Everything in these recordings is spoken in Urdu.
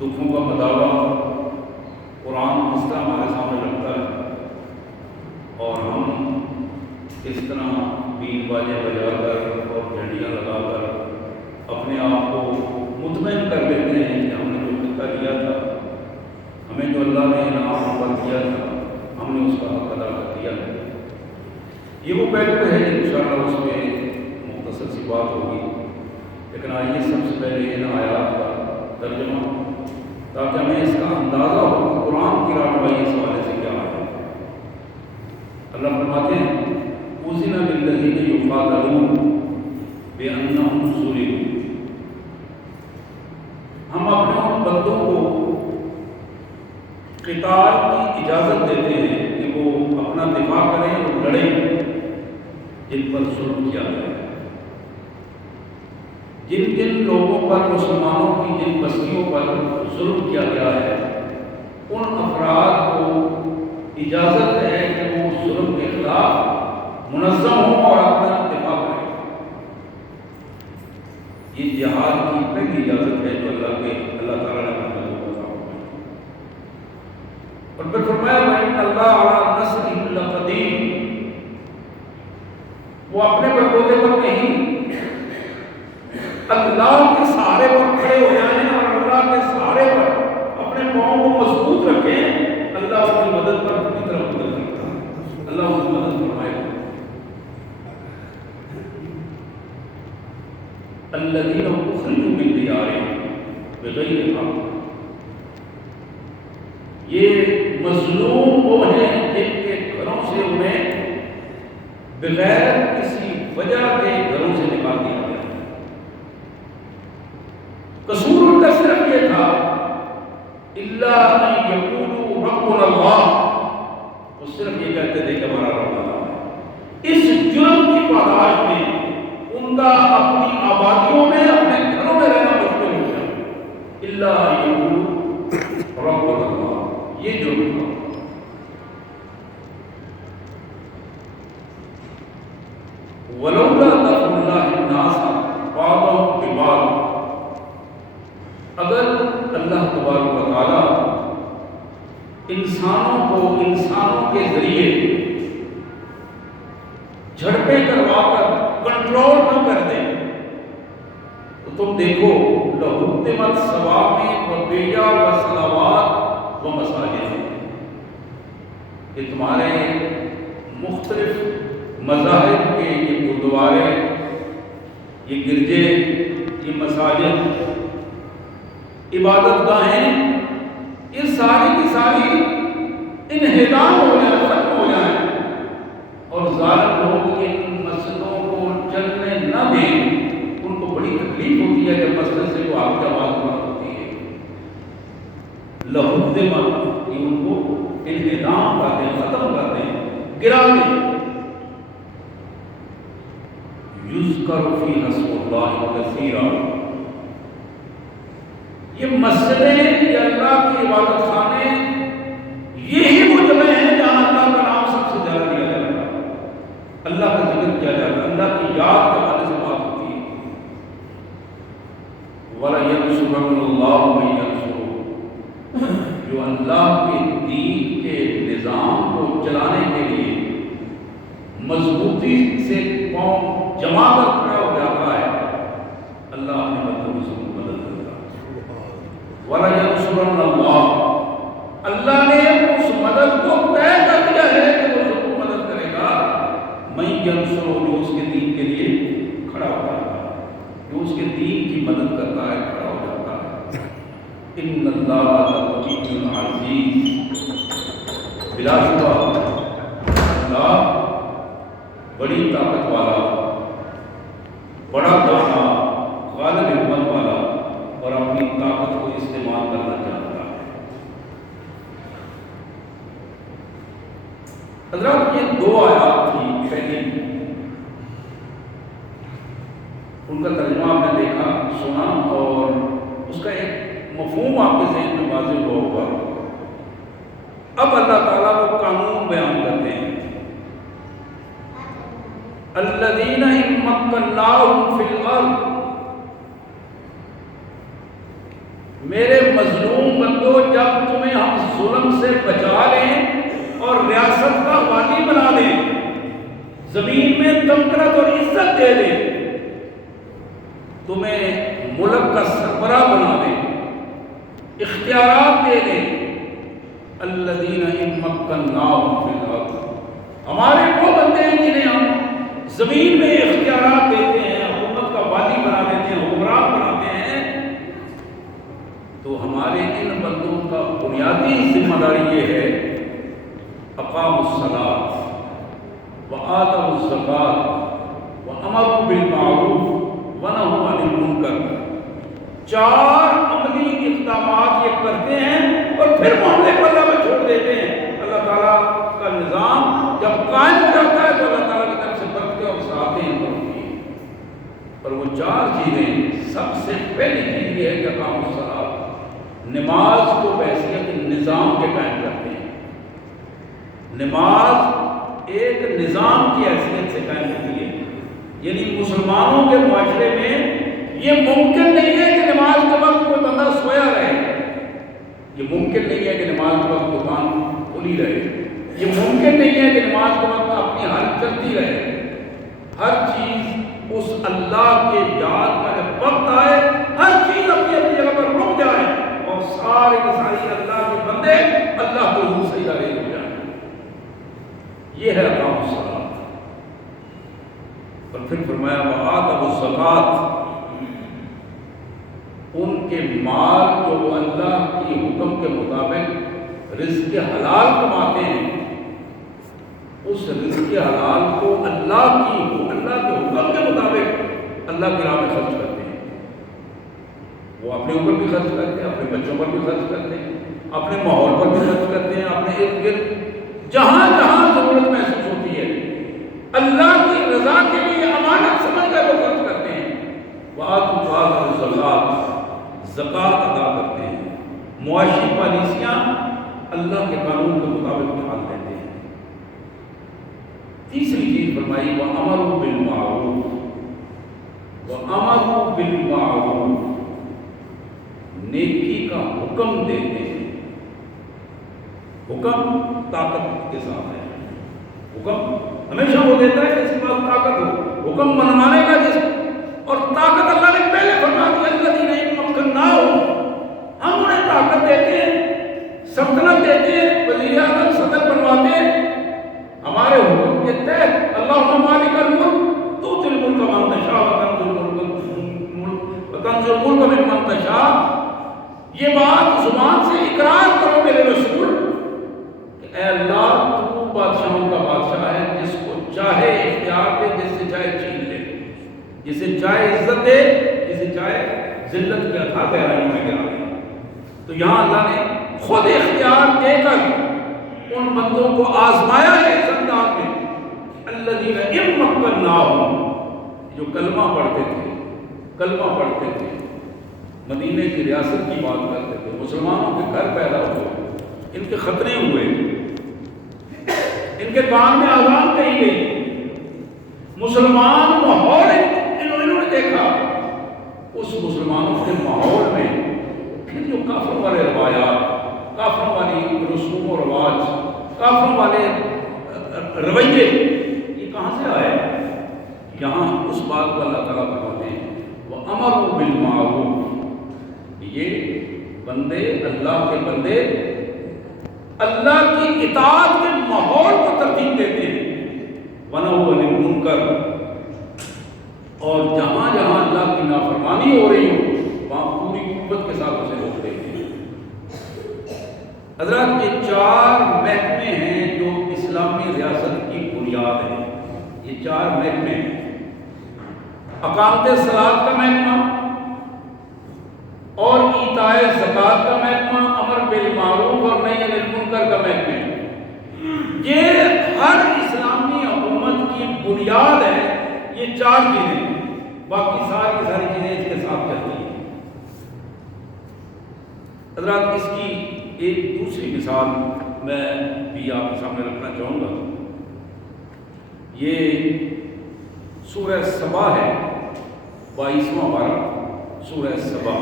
دکھوں کا مداوع قرآن کس طرح ہمارے سامنے رکھتا ہے، اور ہم اس طرح بین باجے بجا کر اور جھنڈیاں لگا کر اپنے آپ کو مطمئن کر لیتے ہیں کہ ہم نے جو خطہ لیا تھا، ہمیں جو اللہ نے انعام عطا کیا تھا، ہم نے اس کا حق ادا کر دیا ہے۔ یہ وہ پہلو ہے انشاءاللہ اس میں مختصر سی بات ہوگی، لیکن آئیے سب سے پہلے ان آیات کا ترجمہ، تاکہ ہمیں اس کا اندازہ ہو کہ قرآن کی رہنمائی اس حوالے سے کیا ہے۔ اللہ فرماتے ہیں اُذِنَ لِلَّذِينَ يُقَاتَلُونَ بِأَنَّهُمْ ظُلِمُوا، ہم اپنے ان بندوں کو قتال کی اجازت دیتے ہیں کہ وہ اپنا دفاع کریں اور لڑیں جن پر ظلم کیا گیا ہے، جن جن لوگوں پر، مسلمانوں کی جن بستیوں پر ظلم کیا گیا ہے، ان افراد کو اجازت ہے کہ وہ ظلم کے خلاف منظم ہوں اور اپنا دفاع کریں۔ یہ جہاد کی پہلی اجازت ہے جو اللہ تعالیٰ نے ہمیں بتایا، اور پھر فرمایا وَإِنَّ اللَّهَ عَلَىٰ نَصْرِهِمْ لَقَدِيرٌ، وہ اپنے بلبوتے پر نہیں، اللہ کے سہارے پر کھڑے ہو جائیں اور اللہ کے سہارے پر اپنے پاؤں کو مضبوط رکھیں، اللہ اس کی مدد پر اپنی طرف مدد کرتا ہے، اللہ اس کی مدد فرمائے گا۔ الذین اخرجوا من دیارہم بغیر حق، یہ مظلوم وہ ہیں جن کے گھروں سے انہیں بغیر کسی وجہ کے گھروں سے نکال دیا گیا۔ قصور ان کا صرف یہ تھا الا ان یقولوا ربنا اللہ، وہ صرف یہ کہتے تھے کہ ہمارا رب اللہ ہے۔ اس جرم کی پاداش میں ان کا اپنی آبادیوں میں، اپنے گھروں میں رہنا مشکل ہو گیا، الا ان یقولوا ربنا اللہ، یہ جرم تھا۔ ولولا دفع اللہ الناس بعضهم ببعض، اگر اللہ تبارک و تعالی انسانوں کو انسانوں کے ذریعے جھڑپیں کروا کر کنٹرول نہ کر دیں تو تم دیکھو لَهُدِّمَتْ صَوَامِعُ وَبِيَعٌ وَصَلَوَاتٌ وَمَسَاجِدُ، کہ تمہارے مختلف مذاہب کے یہ گردوارے، یہ گرجے، یہ مساجد، عبادت گاہیں، یہ ساری کی ساری انہدام ہو جائیں، ختم ہو جائیں، اور ظالم لوگ ان مسجدوں کو چلنے نہ دیں۔ ان کو بڑی تکلیف ہوتی ہے جب مسجد سے وہ آپ کی آواز بند ہوتی ہے۔ لَهُدِّمَتْ، کہ ان کو انہدام کر دیں، ختم کر دیں، گرا دیں۔ یُذْکَرُ فِیہَا اسْمُ اللَّہِ کَثِیرًا، یہ مسجدیں، یہ اللہ کی عبادت خانے، یہی وہ جگہ ہیں جہاں اللہ کا نام سب سے زیادہ لیا جاتا ہے، اللہ کا ذکر کیا جاتا ہے، اللہ کی یاد کے حوالے سے بات ہوتی ہے۔ وَلَيَنْصُرَنَّ اللَّهُ مَن يَنْصُرُهُ، جو اللہ کے دین کے نظام کو چلانے کے لیے مضبوطی سے قوم جما کر کھڑا ہو جاتا ہے، اللہ اپنے بندوں کی مدد کرتا ہے۔ وَلَيَنْصُرَنَّ اللَّهُ، اللہ نے اس مدد کو طے کر دیا ہے کہ وہ ضرور مدد کرے گا، مَن يَنْصُرُهُ، جو اس کے دین کے لیے کھڑا ہو جاتا ہے، جو اس کے دین کی مدد کرتا ہے، کھڑا ہو جاتا ہے۔ إِنَّ اللَّهَ لَقَوِيٌّ عَزِيزٌ، بلا شبہ اللہ بڑی طاقت والا، بڑا دانا، غالب حکمت والا، اور اپنی طاقت کو استعمال کرنا چاہتا ہے۔ حضرات یہ دو آیات تھی پہلی، ان کا ترجمہ آپ نے دیکھا، سنا، اور اس کا ایک مفہوم آپ کے ذہن میں واضح ہوا ہوگا۔ اب اللہ تعالیٰ کو قانون بیان کرتے ہیں۔ الذین ان مکناہم فی الارض، میرے مظلوم بندو، جب تمہیں ہم ظلم سے بچا لیں اور ریاست کا والی بنا دیں، زمین میں تمکرت اور عزت دے دیں، تمہیں ملک کا سربراہ بنا دیں، اختیارات دے دیں، الذین ان مکناہم فی الارض، ہمارے وہ بندے ہیں جنہیں ہم زمین میں اختیارات دیتے ہیں، حکومت کا والی بنا دیتے ہیں، حکمران بناتے ہیں، تو ہمارے ان بندوں کا بنیادی ذمہ داری یہ ہے، اقاموا الصلاۃ وآتوا الزکاۃ وامروا بالمعروف ونہوا عن المنکر، 4 عملی اقدامات یہ کرتے ہیں اور پھر معاملے کو اللہ میں چھوڑ دیتے ہیں۔ اللہ تعالیٰ کا نظام جب قائم ہو جاتا ہے تو اللہ تعالیٰ کی طرف سے برکتیں اور سعادتیں ہوتی ہیں، اور وہ 4 چیزیں، سب سے پہلی چیز یہ ہے کہ اقاموا الصلاۃ، نماز کو بحیثیت نظام کے قائم کرتے ہیں۔ نماز ایک نظام کی حیثیت سے قائم ہوتی ہے، یعنی مسلمانوں کے معاشرے میں یہ ممکن نہیں ہے کہ نماز کے وقت کوئی بندہ سویا رہے، یہ ممکن نہیں ہے کہ نماز کے وقت دکان کھلی رہے، یہ ممکن نہیں ہے کہ نماز کے وقت اپنی حالت چلتی رہے۔ ہر چیز اس اللہ کے یاد کا جب وقت آئے، ہر چیز اپنی اپنی جگہ پر رک جائے اور سارے کے سارے اللہ کے بندے اللہ کو حضور سجدہ ریز ہو جائیں۔ یہ ہے اقاموا الصلاۃ۔ اور پھر فرمایا وآتوا الزکاۃ، ان کے مال جو وہ اللہ کی حکم کے مطابق رزق حلال کماتے ہیں، اس رزق حلال کو اللہ کے حکم کے مطابق اللہ کی راہ میں خرچ کرتے ہیں۔ وہ اپنے اوپر بھی خرچ کرتے ہیں، اپنے بچوں پر بھی خرچ کرتے ہیں، اپنے ماحول پر بھی خرچ کرتے ہیں، اپنے ارد گرد جہاں جہاں ضرورت محسوس ہوتی ہے، اللہ کی رضا کے لیے امانت سمجھ کر وہ خرچ کرتے ہیں۔ وآتوا الزکاۃ، زکوٰۃ ادا کرتے ہیں، معاشی پالیسیاں اللہ کے قانون کے مطابق ڈھال دیتے ہیں۔ تیسری چیز فرمائی وَأَمَرُوا بِالْمَعْرُوفِ، وَأَمَرُوا بِالْمَعْرُوفِ، نیکی کا حکم دیتے ہیں۔ حکم طاقت کے ساتھ ہے، حکم ہمیشہ وہ دیتا ہے جس کے پاس طاقت ہو، حکم منوانے کا جس، اور طاقت اللہ نے پہلے فرما دی الذین ان مکناہم، ہم انہیں طاقت دیتے ہیں، سلطنت دیتے ہیں، وزیر اعظم صدر بنواتے ہیں، ہمارے حکم کے تحت اللہم مالک الملک تؤتی الملک من تشاء وتنزع الملک ممن تشاء، یہ بات زبان سے اقرار کرو میرے رسول کہ اے اللہ تو بادشاہوں کا بادشاہ ہے، جس کو چاہے اختیار دے، جس سے چاہے چھین لے، جسے چاہے عزت دے، جسے چاہے ذلت کے اتھا گہرائیوں میں گرا دے۔ تو یہاں اللہ نے خود اختیار دے کر ان بندوں کو آزمایا ہے اس انداز میں، الذین ان مکناہم، جو کلمہ پڑھتے تھے، مدینے کی ریاست کی بات کرتے تھے، مسلمانوں کے گھر پیدا ہوئے، ان کے خطرے ہوئے، ان کے کان میں آزان کہی گئی، مسلمان ماحول انہوں نے دیکھا، اس مسلمانوں کے ماحول میں پھر جو کافروں والے روایات، کافروں والی رسوم و رواج، کافروں والے رویے، یہ کہاں سے آئے؟ یہاں اس بات کو اللہ تعالیٰ بتاتے ہیں وَأَمَرُوا بِالْمَعْرُوفِ، یہ بندے، اللہ کے بندے اللہ کی اطاعت کے ماحول کو ترتیب دیتے ہیں، وَنَهُوا عَنِ الْمُنكَرِ، اور جہاں جہاں اللہ کی نافرمانی ہو رہی ہو وہاں پوری قوت کے ساتھ اسے روک دیتے ہیں۔ حضرات یہ 4 محکمے ہیں جو اسلامی ریاست کی بنیاد ہے، یہ 4 محکمے ہیں، اقامت صلاۃ کا محکمہ اور ایتاء زکوٰۃ کا محکمہ، امر بالمعروف اور نہی عن المنکر کا محکمہ، یہ ہر اسلامی حکومت کی بنیاد ہے، یہ 4 چیزیں، باقی ساری چیزیں اس کے ساتھ چلتی ہیں۔ حضرات اس کی ایک دوسری مثال میں بھی آپ کے سامنے رکھنا چاہوں گا، یہ سورہ سبا ہے، 22واں پارہ سورہ سبا۔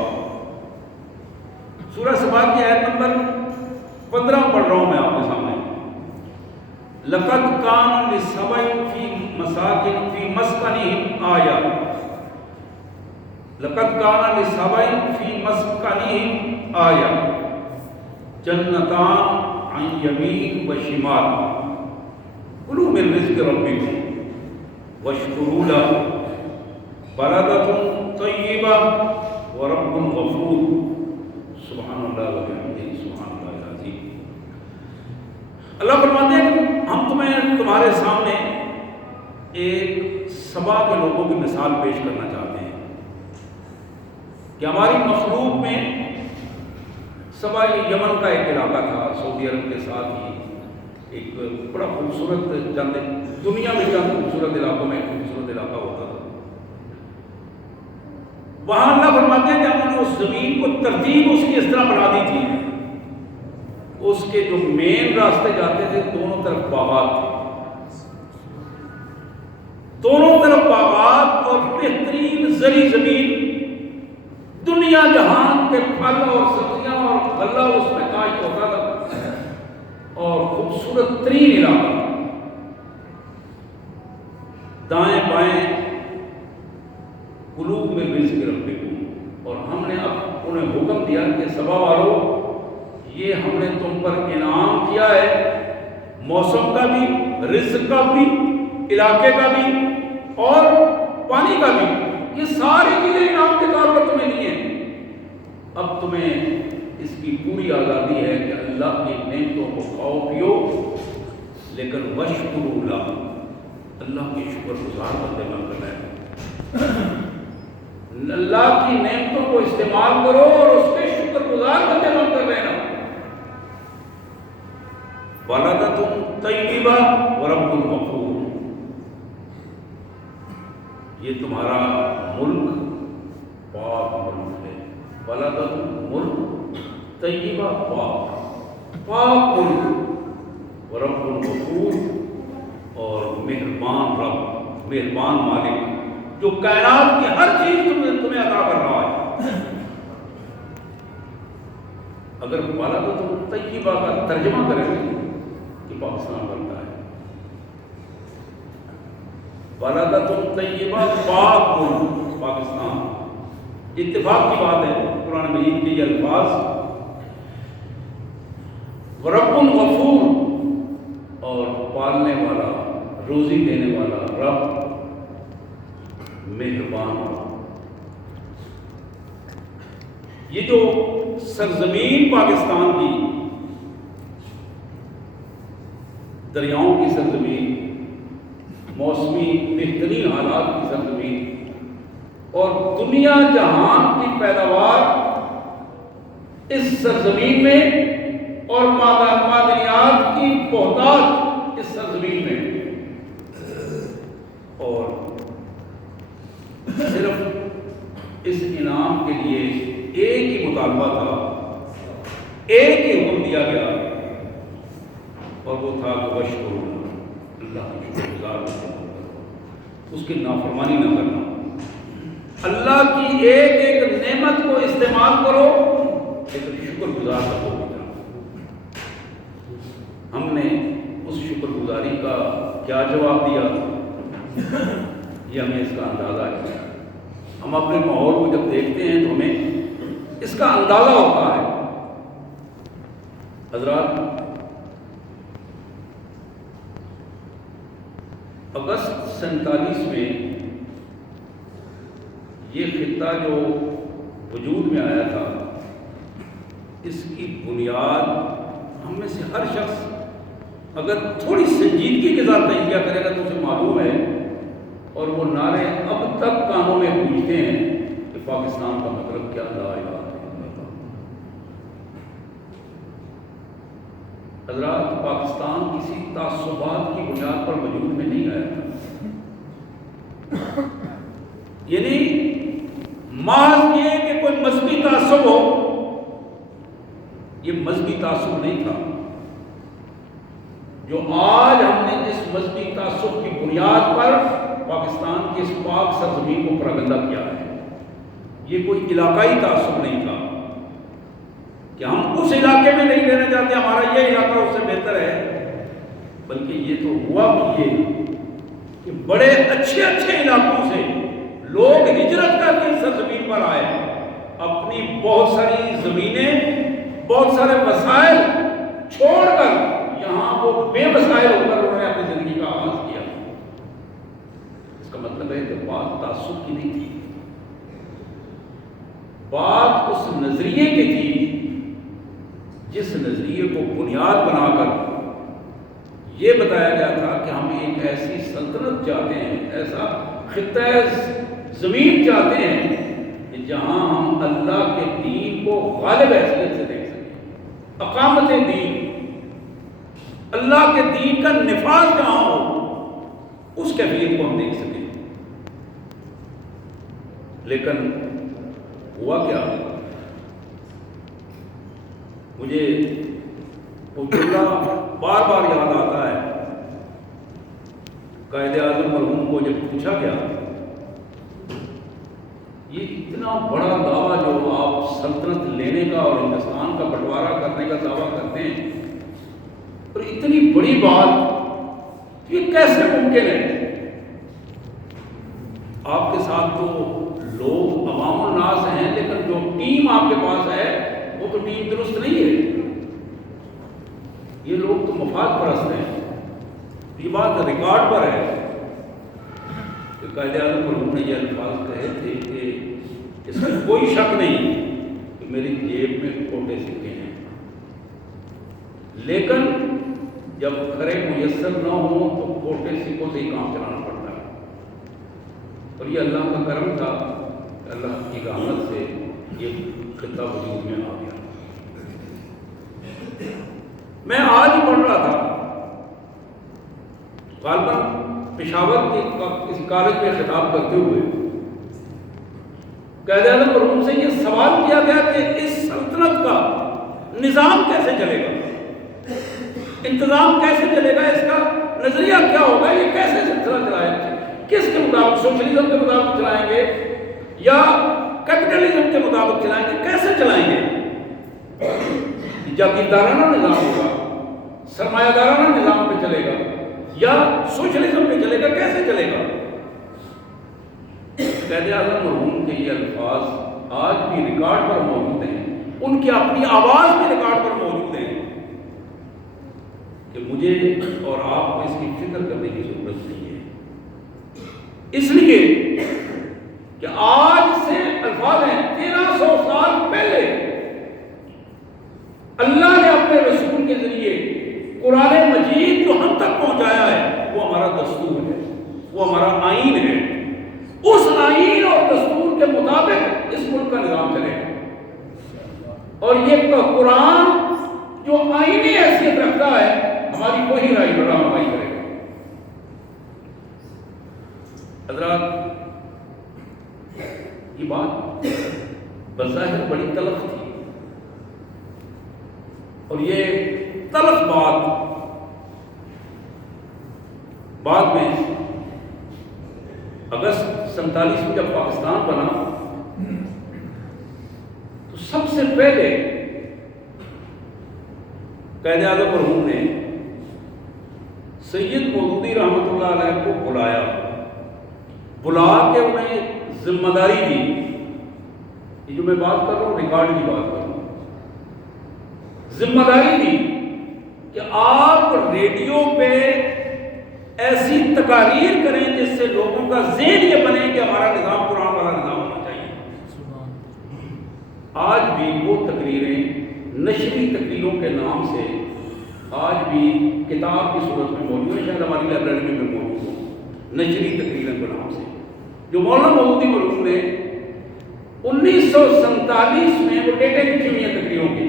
سورہ سبا کی آیت نمبر 15 پڑھ رہا ہوں میں آپ کے سامنے. لقد کان لسبع فی مساکن فی مسکنہم آیا. لقد کان لسبع فی مسکنہم آیا جنتان عن یمین و شمال کلوا من رزق ربکم واشکروا لہ بلدۃ طیبہ ورب غفور. سبحان اللہ و بحمدہ سبحان اللہ العظیم. اللہ فرماتے ہیں کہ ہم تمہارے سامنے ایک سبا کے لوگوں کی مثال پیش کرنا چاہتے ہیں کہ ہماری مخلوق میں سبا یہ یمن کا ایک علاقہ تھا، سعودی عرب کے ساتھ ہی ایک بڑا خوبصورت چند دنیا میں چند خوبصورت علاقوں میں ایک خوبصورت علاقہ ہوتا تھا. وہاں اللہ فرماتے ہیں کہ ہم نے اس زمین کو ترتیب اس کی اس طرح بنا دی تھی. اس کے جو مین راستے جاتے تھے دونوں طرف باغات تھے، دونوں طرف باغات اور بہترین زرعی زمین، دنیا جہان کے پھل اور سبزیاں اور غلہ اس میں کاشت ہوتا تھا اور خوبصورت ترین علاقہ. دائیں بائیں کلوا من رزق ربکم. اور ہم نے اب انہیں حکم دیا کہ سبا والو یہ ہم نے تم پر انعام کیا ہے، موسم کا بھی، رزق کا بھی، علاقے کا بھی اور پانی کا بھی. یہ ساری چیزیں انعام کے طور پر تمہیں دی ہیں. اب تمہیں اس کی پوری آزادی ہے کہ اللہ کی نعمتوں کو کھاؤ پیو، لیکن واشکروا لہ، اللہ کی شکر گزار بندے بن کر رہنا. اللہ کی نعمتوں کو استعمال کرو اور اس کے شکر گزار بندے بن کر رہنا. بلدۃ طیبہ ورب غفور. یہ تمہارا ملک پاک ملک ہے. بلدۃ ملک، طیبہ پاک ملک، ورب غفور اور مہربان رب، مہربان مالک جو کائنات کی ہر چیز تمہیں عطا کر رہا ہے. اگر بلدۃ طیبہ کا ترجمہ کریں کہ پاکستان بنتا ہے، بلدۃ طیبہ پاک ملک پاکستان. اتفاق کی بات ہے قرآن مجید کے یہ الفاظ. رب غفور اور پالنے والا، روزی دینے والا رب، مہربان. یہ جو سرزمین پاکستان کی، دریاؤں کی سرزمین، موسمی بہترین حالات کی سرزمین اور دنیا جہان کی پیداوار اس سرزمین میں اور معدنیات کی بہتات اس سرزمین میں، اور صرف اس انعام کے لیے ایک ہی مطالبہ تھا، ایک ہی حکم دیا گیا اور وہ تھا کہ واشکروا، اللہ کا شکر گزار بنو، اس کی نافرمانی نہ کرنا. اللہ کی ایک ایک نعمت کو استعمال کرو لیکن شکر گزار کا ہو بنا. ہم نے اس شکر گزاری کا کیا جواب دیا یہ ہمیں اس کا اندازہ ہے. ہم اپنے ماحول کو جب دیکھتے ہیں تو ہمیں اس کا اندازہ ہوتا ہے. حضرات، اگست 47 میں یہ خطہ جو وجود میں آیا تھا، اس کی بنیاد ہم میں سے ہر شخص اگر تھوڑی سنجیدگی کے ساتھ تجزیہ کرے گا تو اسے معلوم ہے، اور وہ نعرے اب تک کانوں میں گونجتے ہیں کہ پاکستان کا مطلب کیا لا الہ الا اللہ. حضرات، پاکستان کسی تعصبات کی بنیاد پر وجود میں نہیں آیا تھا. یعنی محض یہ کہ کوئی مذہبی تعصب ہو، یہ مذہبی تعصب نہیں تھا. جو آج ہم نے جس مذہبی تعصب کی بنیاد پر پاکستان کی اس پاک سرزمین کو پراگندہ کیا ہے، یہ کوئی علاقائی تعصب نہیں تھا. کہ ہم اس علاقے میں نہیں رہنا چاہتے ہمارا یہ علاقہ اس سے بہتر ہے، بلکہ یہ تو ہوا بھی یہ کہ بڑے اچھے اچھے علاقوں سے لوگ ہجرت کر کے سرزمین پر آئے، اپنی بہت ساری زمینیں، بہت سارے وسائل چھوڑ کر یہاں وہ بے وسائل ہو کر انہوں نے اپنی زندگی کا آغاز کیا۔ اس کا مطلب ہے کہ بات تعصب کی نہیں تھی، بات اس نظریے کی تھی جس نظریے کو بنیاد بنا کر یہ بتایا گیا تھا کہ ہم ایک ایسی سلطنت چاہتے ہیں، ایسا خطہ زمین چاہتے ہیں کہ جہاں ہم اللہ کے دین کو غالب حیثیت سے دیکھ سکیں، اقامت دین، اللہ کے دین کا نفاذ جہاں ہو اس کیفیت کو ہم دیکھ سکیں۔ لیکن ہوا کیا؟ مجھے وہ جملہ بار بار یاد آتا ہے، قائد اعظم مرحوم کو جب پوچھا گیا یہ اتنا بڑا دعویٰ جو آپ سلطنت لینے کا اور ہندوستان کا بٹوارا کرنے کا دعویٰ کرتے ہیں، اور اتنی بڑی بات یہ کیسے ممکن ہے؟ آپ کے ساتھ تو لوگ عوام الناس ہیں، لیکن جو ٹیم آپ کے پاس ہے وہ تو ٹیم درست نہیں ہے، یہ لوگ تو مفاد پرست ہیں۔ یہ بات ریکارڈ پر ہے کہ قائد اعظم مرحوم نے یہ الفاظ کہے تھے کہ اس میں کوئی شک نہیں کہ میری جیب میں کھوٹے سکے ہیں، لیکن جب کھرے میسر نہ ہوں تو کھوٹے سکوں سے ہی کام چلانا پڑتا ہے۔ اور یہ اللہ کا کرم تھا کہ اللہ کی رحمت سے یہ خطہ وجود میں آ گیا۔ میں آج ہی پڑھ رہا تھا، غالباً پشاور کے کسی کالج میں خطاب کرتے ہوئے قائد اعظم مرحوم سے یہ سوال کیا گیا کہ اس سلطنت کا نظام کیسے چلے گا، انتظام کیسے چلے گا، اس کا نظریہ کیا ہوگا، یہ کیسے سلسلہ چلائے گا، کس کے مطابق، سوشلزم کے مطابق چلائیں گے یا کیپٹلزم کے مطابق چلائیں گے، کیسے چلائیں گے؟ جاگیردارانہ نظام ہوگا، سرمایہ دارانہ نظام پہ چلے گا یا سوشلزم پہ چلے گا، کیسے چلے گا؟ قائد اعظم مرحوم کے یہ الفاظ آج بھی ریکارڈ پر موجود ہیں، ان کی اپنی آواز بھی ریکارڈ پر موجود ہیں کہ مجھے اور آپ کو اس کی فکر کرنے کی ضرورت نہیں ہے، اس لیے کہ آج سے الفاظ ہیں 1300 سال پہلے اللہ نے اپنے رسول کے ذریعے قرآن مجید جو ہم تک پہنچایا ہے وہ ہمارا دستور ہے، وہ ہمارا آئین ہے، اس آئین اور دستور کے مطابق اس ملک کا نظام چلے گا، اور یہ قرآن جو آئینی حیثیت رکھتا ہے ہماری وہی رہنمائی کرے گا۔ حضرات، یہ بات بظاہر بڑی تلخ تھی، اور یہ تلخ بات بعد میں اگست 47 میں جب پاکستان بنا تو سب سے پہلے قائد اعظم مرحوم نے سید مودودی رحمۃ اللہ علیہ کو بلا کے انہیں ذمہ داری دی، یہ جو میں بات کر رہا ہوں ریکارڈ کی بات کر رہا ہوں، ذمہ داری دی کہ آپ ریڈیو پہ ایسی تقاریر کریں جس سے لوگوں کا ذہن یہ بنے کہ ہمارا نظام قرآن والا نظام ہونا چاہیے۔ آج بھی وہ تقریریں نشری تقریروں کے نام سے آج بھی کتاب کی صورت میں موجود ہے، شاید ہماری لائبریری میں موجود ہو، نشری تقریروں کے نام سے، جو مولانا مودودی مرحوم نے 1947 میں وہ ڈیٹے لکھی ہوئی ہیں تقریروں کی،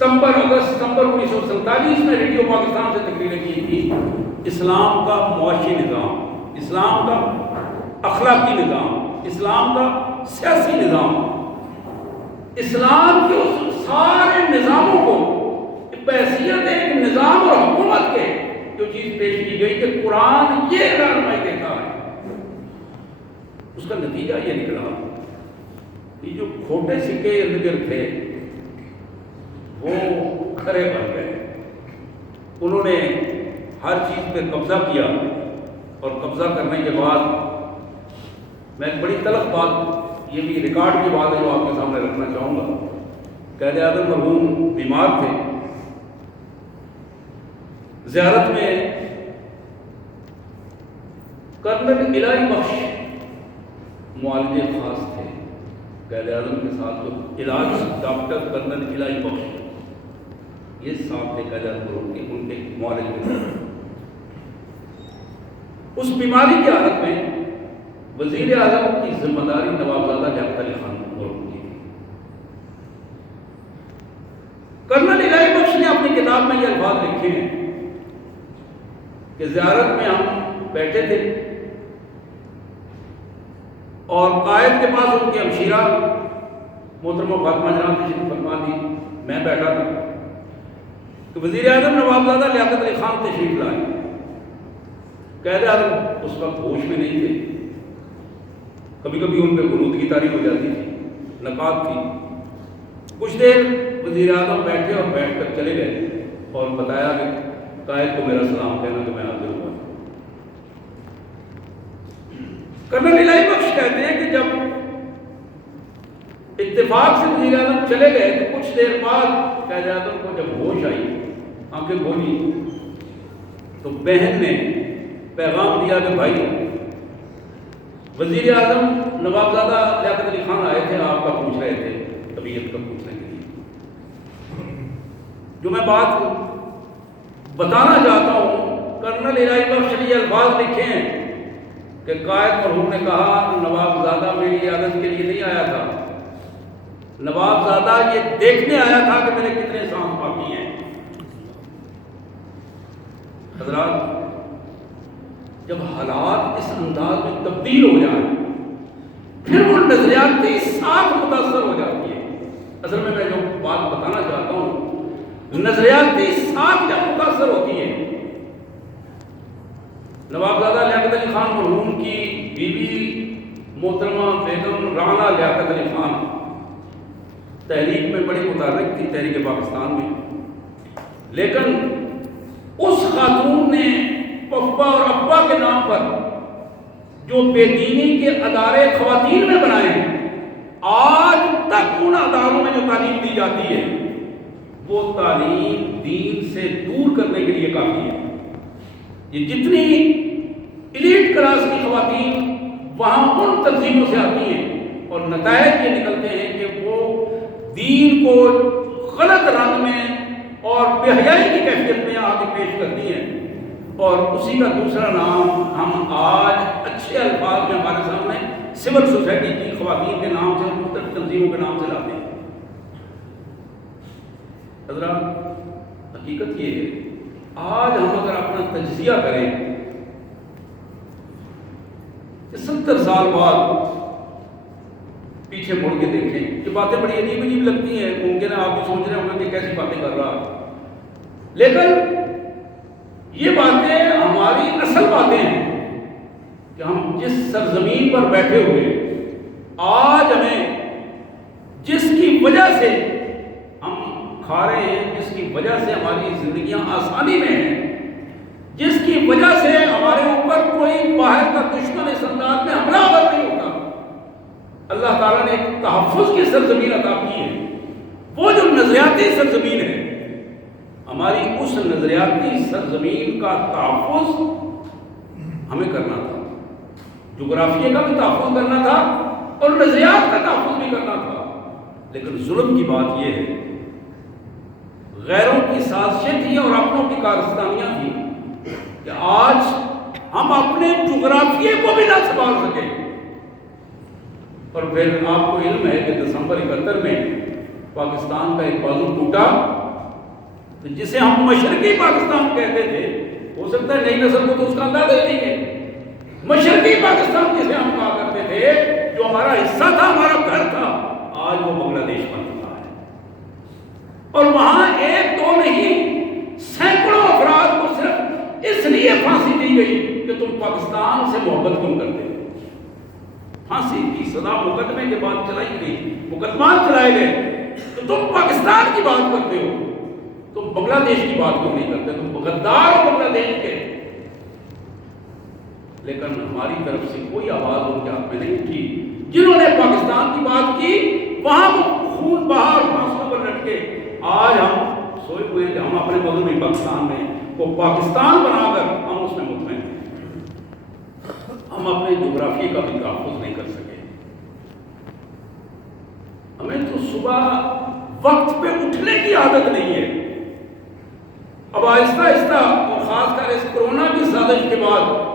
اگست ستمبر 1947 میں ریڈیو پاکستان سے تقریریں کی تھی، اسلام کا معاشی نظام، اسلام کا اخلاقی نظام، اسلام کا سیاسی نظام، اسلام کے اس سارے نظاموں کو بحیثیت ایک نظام اور حکومت کے جو چیز پیش کی گئی کہ قرآن یہ رہنمائی دیتا ہے، اس کا نتیجہ یہ نکلا، یہ جو کھوٹے سکے ارد گرد تھے وہ کھڑے بن گئے، انہوں نے ہر چیز پہ قبضہ کیا، اور قبضہ کرنے کے بعد میں ایک بڑی تلخ بات، یہ بھی ریکارڈ کی بات ہے جو آپ کے سامنے رکھنا چاہوں گا۔ قائد اعظم مرحوم بیمار تھے، زیارت میں کرنل الہی بخش معالجے خاص تھے، قائد اعظم کے ساتھ جو علاج ڈاکٹر کرنل الہی بخش یہ صاحب تھے قائد اعظم مرحوم کے، ان کے معالجے تھے۔ اس بیماری کی حالت میں وزیر اعظم کی ذمہ داری نوابزادہ لیاقت علی خان مرحوم کی تھی۔ کرنل الہی بخش نے اپنی کتاب میں یہ الفاظ لکھے ہیں کہ زیارت میں ہم بیٹھے تھے اور قائد کے پاس ان کی ہمشیرہ محترمہ فاطمہ جناب تشریف فرما دی، میں بیٹھا تھا کہ وزیر اعظم نوابزادہ لیاقت علی خان تشریف لائے۔ قائد اعظم اس وقت ہوش میں نہیں تھے، کبھی کبھی ان پہ غنودگی طاری ہو جاتی تھی، نقاط تھی۔ کچھ دیر وزیر اعظم بیٹھے اور بیٹھ کر چلے گئے اور بتایا کہ قائد کو میرا سلام کہنا کہ میں حاضر ہوا۔ کرنل الہی بخش کہتے ہیں کہ جب اتفاق سے وزیر اعظم چلے گئے تو کچھ دیر بعد قائد اعظم کو جب ہوش آئی، آنکھیں کھولی، تو بہن نے پیغام دیا کہ بھائی وزیر اعظم نوابزادہ لیاقت علی خان آئے تھے، آپ کا پوچھ رہے تھے، طبیعت کا پوچھنے کے لیے۔ جو میں بات بتانا چاہتا ہوں، کرنل الہی بخش نے یہ الفاظ لکھے ہیں کہ قائد مرحوم نے کہا نوابزادہ میری عیادت کے لیے نہیں آیا تھا، نوابزادہ یہ دیکھنے آیا تھا کہ میرے کتنے سانس باقی ہیں۔ حضرات، جب حالات اس انداز میں تبدیل ہو جائیں پھر وہ نظریاتی ساکھ متاثر ہو جاتی ہے۔ اصل میں جو بات بتانا چاہتا ہوں، نظریاتی ساکھ جب متاثر ہوتی ہے۔ نوابزادہ لیاقت علی خان مرحوم کی بیوی محترمہ بیگم رانا لیاقت علی خان تحریک میں بڑی متحرک تھی، تحریک پاکستان میں، لیکن اس خاتون نے پپا اور ابا کے نام پر جو بے دینی کے ادارے خواتین میں بنائے ہیں، آج تک ان اداروں میں جو تعلیم دی جاتی ہے وہ تعلیم دین سے دور کرنے کے لیے کافی ہے۔ یہ جتنی ایلیٹ کلاس کی خواتین وہاں ان تنظیموں سے آتی ہیں اور نتائج یہ نکلتے ہیں کہ وہ دین کو غلط رنگ میں اور بے حیائی کی کیفیت میں آگے پیش کرتی ہیں، اور اسی کا دوسرا نام ہم آج اچھے الفاظ میں ہمارے سامنے سول سوسائٹی کی خواتین کے نام سے، مختلف تنظیموں کے نام سے لاتے ہیں۔ حضرات، حقیقت یہ ہے، آج ہم اگر اپنا تجزیہ کریں کہ 70 سال بعد پیچھے مڑ کے دیکھیں، یہ باتیں بڑی عجیب عجیب لگتی ہیں، ممکن ہے آپ بھی سوچ رہے ہوں گے کہ کیسی باتیں کر رہا، لیکن یہ باتیں ہماری اصل باتیں ہیں کہ ہم جس سرزمین پر بیٹھے ہوئے آج ہمیں جس کی وجہ سے ہم کھا رہے ہیں، جس کی وجہ سے ہماری زندگیاں آسانی میں ہیں، جس کی وجہ سے ہمارے اوپر کوئی باہر کا دشمن اس انداز میں حملہ آور نہیں ہوتا، اللہ تعالیٰ نے ایک تحفظ کی سرزمین عطا کی ہے۔ وہ جو نظریاتی سرزمین ہے، ہماری اس نظریاتی سرزمین کا تحفظ ہمیں کرنا تھا، جغرافیے کا بھی تحفظ کرنا تھا اور نظریات کا تحفظ بھی کرنا تھا، لیکن ظلم کی بات یہ ہے، غیروں کی سازشیں تھیں اور اپنوں کی کارستانیاں تھیں کہ آج ہم اپنے جغرافیے کو بھی نہ سنبھال سکیں۔ اور پھر آپ کو علم ہے کہ دسمبر 71 میں پاکستان کا ایک بازو ٹوٹا، جسے ہم مشرقی پاکستان کہتے تھے، ہو سکتا ہے نئی نسل کو تو اس کا اندازہ ہی نہیں ہے، مشرقی پاکستان جسے ہم کہا کرتے تھے، جو ہمارا حصہ تھا، ہمارا گھر تھا، آج وہ بنگلہ دیش بن چکا ہے، اور وہاں ایک دو نہیں سینکڑوں افراد کو صرف اس لیے پھانسی دی گئی کہ تم پاکستان سے محبت کیوں کرتے ہو۔ پھانسی کی سزا مقدمے کے بعد چلائی گئی، مقدمات چلائے گئے، تو تم پاکستان کی بات کرتے ہو، تم بنگلہ دیش کی بات کیوں نہیں کرتے؟ تم غدار ہو بنگلہ دیش کے۔ لیکن ہماری طرف سے کوئی آواز ان کے حق میں نہیں اٹھی۔ جنہوں نے پاکستان کی بات کی وہاں وہ خون بہا اور پھانسیوں پر لٹکے۔ آج ہم سوئے ہوئے کہ ہم اپنے مذہبی پاکستان میں کو پاکستان بنا کر ہم اس میں مطمئن ہیں، ہم اپنے جغرافیے کا بھی تحفظ نہیں کر سکے۔ ہمیں تو صبح وقت پہ اٹھنے کی عادت نہیں ہے۔ اب آہستہ آہستہ اور خاص کر اس کورونا کی سازش کے بعد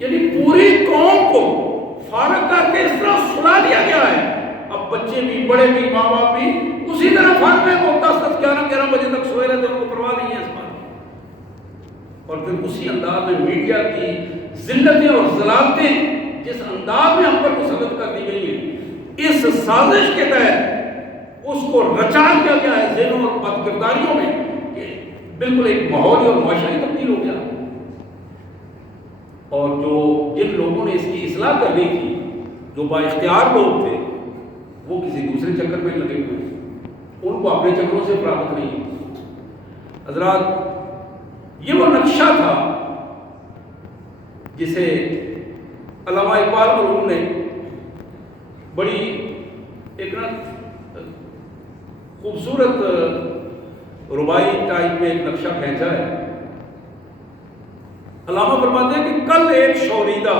یعنی پوری قوم کو فارغ کر کے اس طرح سلا دیا گیا ہے۔ اب بچے بھی، بڑے بھی، ماں باپ بھی اسی طرح فارغ ہیں، وہ 10 11 بجے تک سوئے رہتے ہیں، ان کو پرواہ نہیں ہے اس بات کی۔ اور پھر اسی انداز میں میڈیا کی ذلتیں اور ضلالتیں جس انداز میں ہم پر مسلط کر دی گئی ہیں، اس سازش کے تحت اس کو رچا دیا گیا ہے ذہنوں اور بد کرداریوں میں کہ بالکل ایک ماحولی اور معاشرتی تبدیل ہو گیا۔ اور جن لوگوں نے اس کی اصلاح کرنی تھی، جو با اختیار لوگ تھے، وہ کسی دوسرے چکر میں لگے ہوئے ہیں، ان کو اپنے چکروں سے فراغت نہیں ہے۔ حضرات، یہ وہ نقشہ تھا جسے علامہ اقبال مرحوم نے بڑی ایک خوبصورت ربائی ٹائپ میں ایک نقشہ کھینچا ہے۔ علامہ فرماتے ہیں کہ کل ایک شوریدہ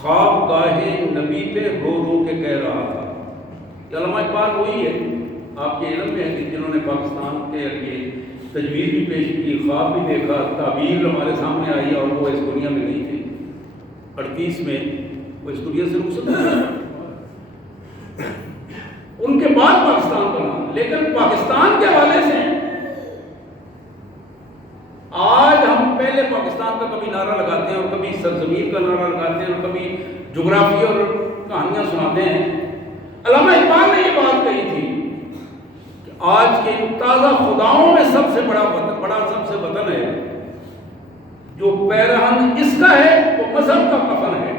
خواب گاہ نبی پہ رو رو کے کہہ رہا تھا۔ یہ علامہ اقبال وہی ہے، آپ کے علم میں ہے کہ جنہوں نے پاکستان کے لیے تجویز بھی پیش کی، خواب بھی دیکھا، تعبیر ہمارے سامنے آئی اور وہ اس دنیا میں نہیں تھے۔ 38 میں وہ اس دنیا سے رخصت ہو گئے، ان کے بعد پاکستان بنا۔ لیکن پاکستان کے حوالے سے آج ہم پہلے پاکستان کا کبھی نعرہ لگاتے ہیں اور کبھی سرزمین کا نعرہ لگاتے ہیں اور کبھی جغرافی اور کہانیاں سناتے ہیں۔ علامہ اقبال نے یہ بات کہی تھی کہ آج کے تازہ خداؤں میں سب سے بڑا وطن ہے، جو پیرہن اس کا ہے وہ مذہب کا کفن ہے۔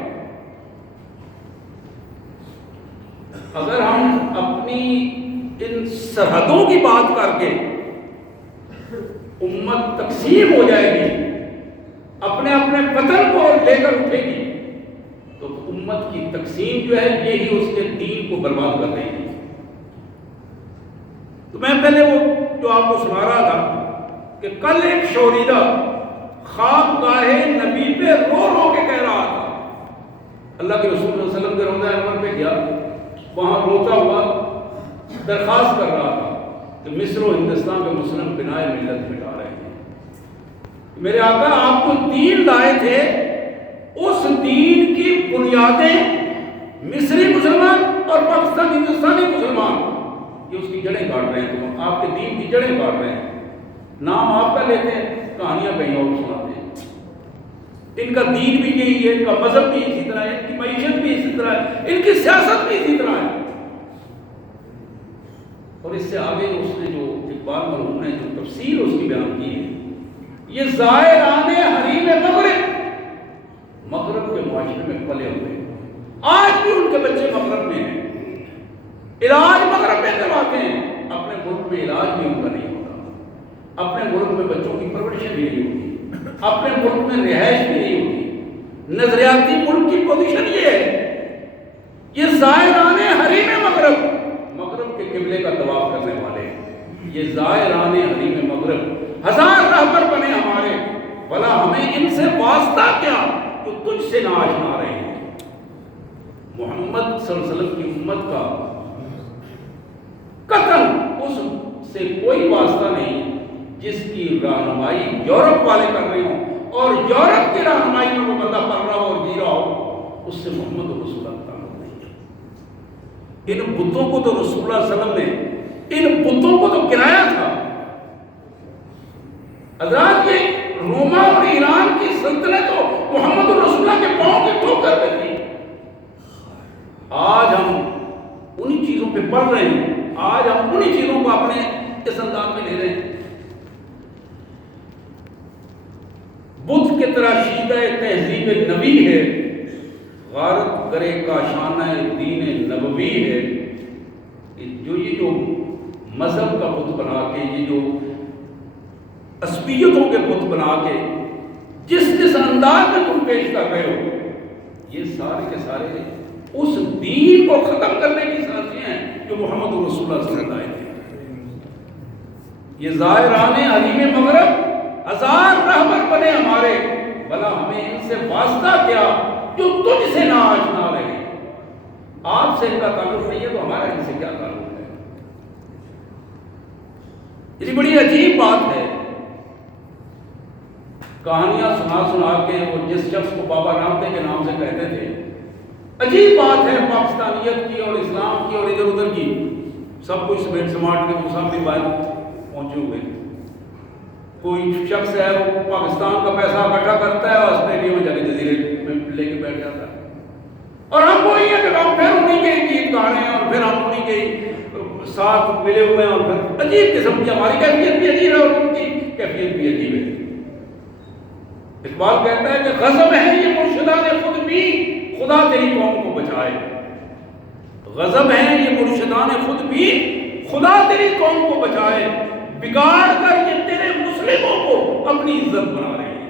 اگر ہم اپنی ان سرحدوں کی بات کر کے امت تقسیم ہو جائے گی، اپنے اپنے وطن کو لے کر اٹھے گی، تو امت کی تقسیم جو ہے یہی اس کے دین کو برباد کر دے گی۔ تو میں پہلے وہ جو آپ کو سنا رہا تھا کہ کل ایک شوریدہ خواب گاہ نبی پہ رو رو کے کہہ رہا تھا۔ اللہ کے رسول صلی اللہ علیہ وسلم کے روضہ انور پہ گیا، وہاں روتا ہوا درخواست کر رہا تھا کہ مصر و ہندوستان کے مسلم بنائے ملت مٹا رہے ہیں۔ میرے آقا آپ کو دین لائے تھے، اس دین کی بنیادیں مصری مسلمان اور پاکستان ہندوستانی مسلمان یہ اس کی جڑیں کاٹ رہے ہیں، تو آپ کے دین کی جڑیں کاٹ رہے ہیں۔ نام آپ کا لیتے ہیں، کہانیاں کہیں اور سناتے ہیں۔ ان کا دین بھی یہی ہے، ان کا مذہب بھی اسی طرح ہے، ان کی معیشت بھی اسی طرح ہے، ان کی سیاست بھی اسی طرح ہے۔ اور اس سے آگے اس نے جو اقبال مرحوم نے جو تفسیر اس کی بیان کی ہے، یہ زائران حریم مغرب کے معاشرے میں پلے ہوئے، آج بھی ان کے بچے مغرب میں ہیں، علاج مغرب میں کرواتے ہیں، اپنے ملک میں علاج بھی ان کا نہیں ہوتا، اپنے ملک میں بچوں کی پرورش بھی نہیں ہوتی، اپنے ملک میں رہائش بھی نہیں ہوتی۔ نظریاتی ملک کی پوزیشن یہ ہے، یہ زائران حریم مغرب کے قبلے کا طواف کرنے والے، یہ زائران حریم مغرب ہزار رہبر بنے ہمارے، بھلا ہمیں ان سے واسطہ کیا جو تجھ سے نہ آشنا رہے ہیں۔ محمد صلی اللہ علیہ وسلم کی امت کا قطعاً اس سے کوئی واسطہ نہیں جس کی رہنمائی یورپ والے کر رہے ہوں، اور یورپ کی رہنمائی میں وہ بندہ پڑھ رہا ہو اور جی رہا ہو، اس سے محمد رسول اللہ تعلق نہیں ہے۔ ان بتوں کو تو رسول اللہ صلی اللہ علیہ وسلم نے ان بتوں کو تو گرایا تھا۔ حضرات، یہ روما اور ایران کی سلطنت تو محمد رسول اللہ کے پاؤں کی ٹھوکر پہ تھی۔ آج ہم انہی چیزوں پہ پڑھ رہے ہیں، آج ہم انہی چیزوں کو اپنے اس انداز میں لے رہے ہیں۔ بدھ کے تراشیدہ تہذیب نبی ہے، غارت کرے کا شانہ دین نبوی ہے۔ جو یہ جو مذہب کا بت بنا کے، یہ جو عصبیتوں کے بت بنا کے جس انداز میں تم پیش کر رہے ہو، یہ سارے کے سارے اس دین کو ختم کرنے کی سازشیں ہیں جو محمد رسول اللہ صلی اللہ علیہ وسلم یہ زائران حریم مغرب ہزار رہبر بنے ہمارے، بھلا ہمیں ان سے واسطہ کیا جو تجھ سے نہ آشنا رہے۔ آپ سے ان کا تعلق نہیں ہے تو ہمارا ان سے کیا تعلق ہے؟ یہ بڑی عجیب بات ہے۔ کہانیاں سنا کے وہ جس شخص کو بابا رام دیو کے نام سے کہتے تھے، عجیب بات ہے پاکستانیت کی اور اسلام کی اور ادھر ادھر کی، سب کچھ سمیٹ سماٹ کے مسافر باہر پہنچے ہوئے۔ کوئی شخص ہے وہ پاکستان کا پیسہ اکٹھا کرتا ہے اور آسٹریلیا میں جا کے جزیرے میں لے کے بیٹھ جاتا ہے، اور ہم وہی ہیں کہ ہم پھر انہیں کے گیت گا رہے ہیں اور پھر ہم انہیں کے ساتھ ملے ہوئے ہیں، اور پھر عجیب قسم کی ہماری کیفیت بھی عجیب ہے اور ان کی کیفیت بھی عجیب ہے۔ اقبال کہتا ہے کہ غضب ہے یہ مرشدان خود بھی خدا تیری قوم کو بچائے، غضب ہے یہ مرشدان خود بھی خدا تیری قوم کو بچائے، بگاڑ کر یہ تیرے مسلموں کو اپنی عزت بنا رہے ہیں،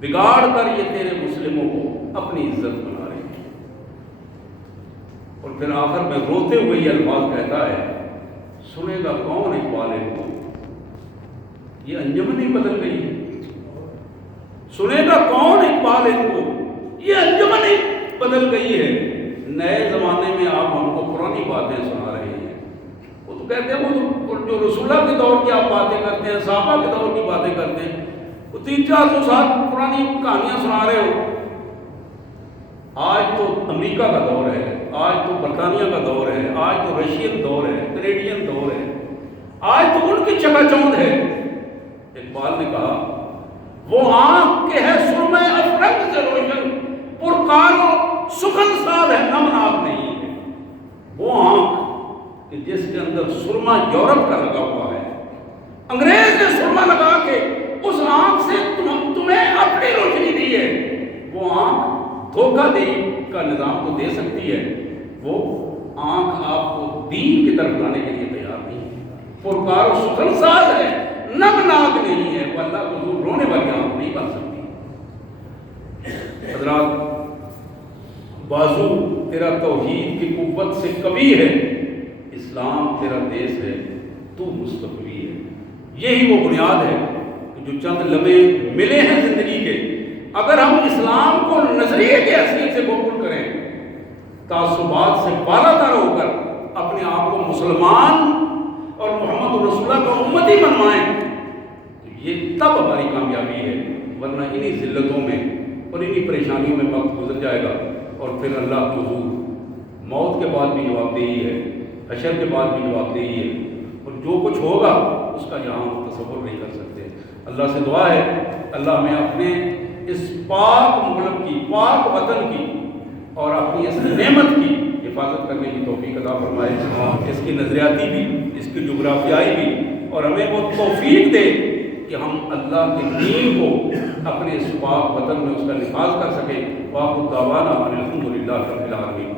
بگاڑ کر یہ تیرے مسلموں کو اپنی عزت بنا رہے ہیں۔ اور پھر آخر میں روتے ہوئے یہ الفاظ کہتا ہے، سنے گا کون اقبال کو، یہ انجمن ہی بدل گئی ہے، سنے گا کون اقبال کو، یہ انجمن ہی بدل گئی ہے۔ نئے زمانے میں آپ ہم کو پرانی باتیں سنا رہے ہیں، وہ تو کہتے ہیں وہ جو رسول اللہ کے دور کی آپ باتیں کرتے ہیں، صحابہ کے دور کی باتیں کرتے ہیں، وہ 300-400 سال پرانی کہانیاں سنا رہے ہو۔ آج تو امریکہ کا دور ہے، آج تو برطانیہ کا دور ہے، آج تو رشین دور ہے، کینیڈین دور ہے، آج تو ان کی چکا چوند ہے۔ اقبال نے کہا وہ آنکھ کے ہے سرمہ افرنگ سے روشن، پرکار و سخن سال ہے نمناب نہیں ہے، وہ آنکھ کہ جس کے اندر سرمہ یورپ کا لگا ہوا ہے، انگریز نے سرمہ لگا کے اس آنکھ سے تمہیں اپنی روشنی دی ہے، وہ آنکھ دھوکہ دہی کا نظام تو دے سکتی ہے، وہ آنکھ آپ کو دین کی طرف لانے کے لیے تیار نہیں ہے، پرکار و سخن سال ہے نمناک نہیں ہے، وہ اللہ کو حضور رونے والی آنکھ نہیں بن سکتی۔ حضرات، بازو تیرا توحید کی قوت سے کبھی ہے، اسلام تیرا دیس ہے، تو مستقبلی ہے۔ یہی وہ بنیاد ہے کہ جو چند لمحے ملے ہیں زندگی کے، اگر ہم اسلام کو نظریے کے حیثیت سے قبول کریں، تعصبات سے بالا تر ہو کر اپنے آپ کو مسلمان اور محمد رسول اللہ کا امتی منوائیں، تو یہ تب ہماری کامیابی ہے، ورنہ انہی ذلتوں میں اور انہی پریشانیوں میں وقت گزر جائے گا، اور پھر اللہ کو حضور موت کے بعد بھی جواب دہی ہے، حشر کے بعد بھی جواب دہی ہے، اور جو کچھ ہوگا اس کا یہاں ہم تصور نہیں کر سکتے۔ اللہ سے دعا ہے اللہ ہمیں اپنے اس پاک ملک کی، پاک وطن کی اور اپنی اس نعمت کی حفاظت کرنے کی توفیق عطا فرمائے، اس کی نظریاتی بھی، اس کی جغرافیائی بھی، اور ہمیں وہ توفیق دے کہ ہم اللہ کے دین کو اپنے اس پاک وطن میں اس کا نفاذ کر سکیں۔ وآخر دعوانا ان الحمد للہ رب العالمین۔